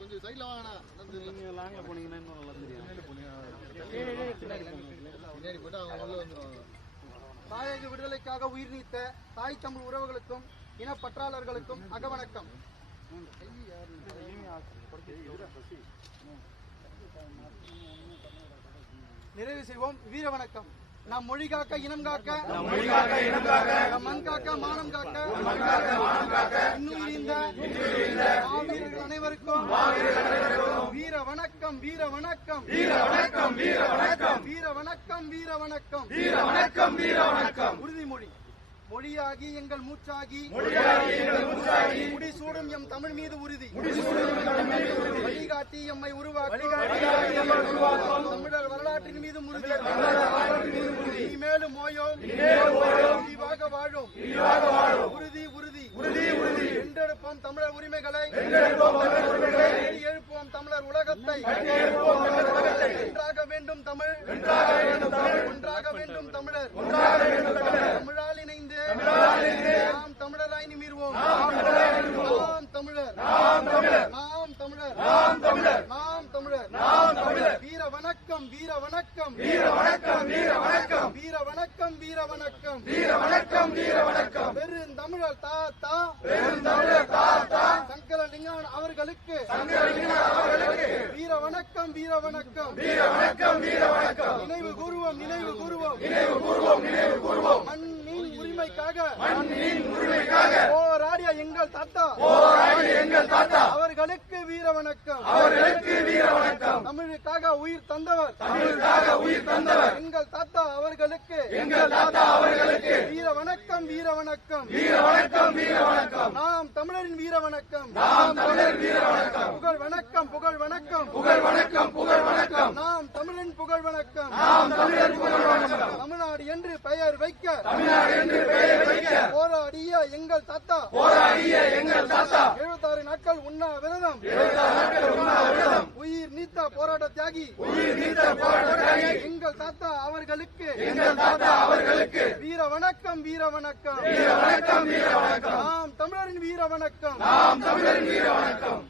கொஞ்சம் சைடுல வாங்கண்ணா. நீங்க லாங்ல போனீங்கன்னா இன்னும் நல்லா தெரியும். பின்னாடி போட்டு அவங்க உள்ள வந்துருவாங்க. தாயக விடுதலைக்காக உயிர் நீத்த தாய் தமிழ் உறவுகளுக்கும் இனப்பற்றாளர்களுக்கும் அகவணக்கம். நிறைவு செய்வோம். வீர வணக்கம். நம் மொழி காக்க இனம் காக்க, நம் மண் காக்க மானம் காக்க, இன்னும் இந்த மாவீரர்கள் அனைவருக்கும் வீர வணக்கம். வீர வணக்கம். வீர வணக்கம். வீர வணக்கம். வீர வணக்கம். வீர வணக்கம். வீர வணக்கம். வீர வணக்கம். உறுதிமொழி. மொழியாகி எங்கள் மூச்சாகி, முடிசூடும் எம் தமிழ் மீது உறுதி. வழிகாட்டி எம்மை உருவாக்கும் தமிழர் வரலாற்றின் மீது உறுதி. இனிமேலும் ஓயோம், விரிவாக வாழும். உறுதி உறுதி உறுதி. வென்றெடுப்போம் தமிழர் உரிமைகளை, எழுப்புவோம் தமிழர் உலகத்தை. ஒன்றாக வேண்டும் தமிழ், ஒன்றாக வேண்டும் தமிழர். தமிழால் இணைந்து நாம் தமிழராய் நிமிர்வோம். நாம் தமிழர், நாம் தமிழர், நாம் தமிழர், நாம் தமிழர், நாம் தமிழர், நாம் தமிழர். வீர வணக்கம். வீர வணக்கம். வீர வணக்கம். வீர வணக்கம். வீர வணக்கம். வீர வணக்கம். வீர வணக்கம். வீர வணக்கம். பெருந்தமிழர் தாத்தா, பெருந்தமிழர் தாத்தா சங்கரலிங்கம் அவர்களுக்கு, வீர வணக்கம். வீர வணக்கம். வீர வணக்கம். வீர வணக்கம். நினைவு கூறுவோம், நினைவு கூறுவோம், நினைவு கூறுவோம், நினைவு கூறுவோம். மண்ணின் உரிமைக்காக, மண்ணின் உரிமைக்காக போராடிய எங்கள் தாத்தா, போராடிய எங்கள் தாத்தா அவர்களுக்கு வீர வணக்கம். அவர்களுக்கு வீர வணக்கம். தமிழுக்காக உயிர் தந்தவர், தமிழுக்காக உயிர் தந்தவர் எங்கள் தாத்தா அவர்களுக்கு, எங்கள் தாத்தா அவர்களுக்கு வீர வணக்கம். வீர வணக்கம். வீர வணக்கம். வீர வணக்கம். நாம் தமிழரின் வீர வணக்கம். நாம் தமிழரின் வீர வணக்கம். புகழ் வணக்கம். புகழ் வணக்கம். புகழ் வணக்கம். புகழ் வணக்கம். நாம் தமிழரின் புகழ் வணக்கம். நாம் தமிழர் புகழ் வணக்கம். தமிழ்நாடு என்று பெயர் வைக்க, தமிழ்நாடு என்று பெயர் வைக்க போராடிய எங்கள் தாத்தா, போராடிய எங்கள் தாத்தா 76 நாட்கள் உண்ணாவிரதம், 76 நாட்கள் உண்ணாவிரதம் உயிர் நீத்த போராட்ட தியாகி, உயிர் நீத்த போராட்ட தியாகி எங்கள் தாத்தா அவர்களுக்கு, எங்கள் தாத்தா அவர்களுக்கு வீர வணக்கம். வீர வணக்கம். வீர வணக்கம். வீர வணக்கம். நாம் தமிழரின் வீர வணக்கம். நாம் தமிழரின் வீர வணக்கம்.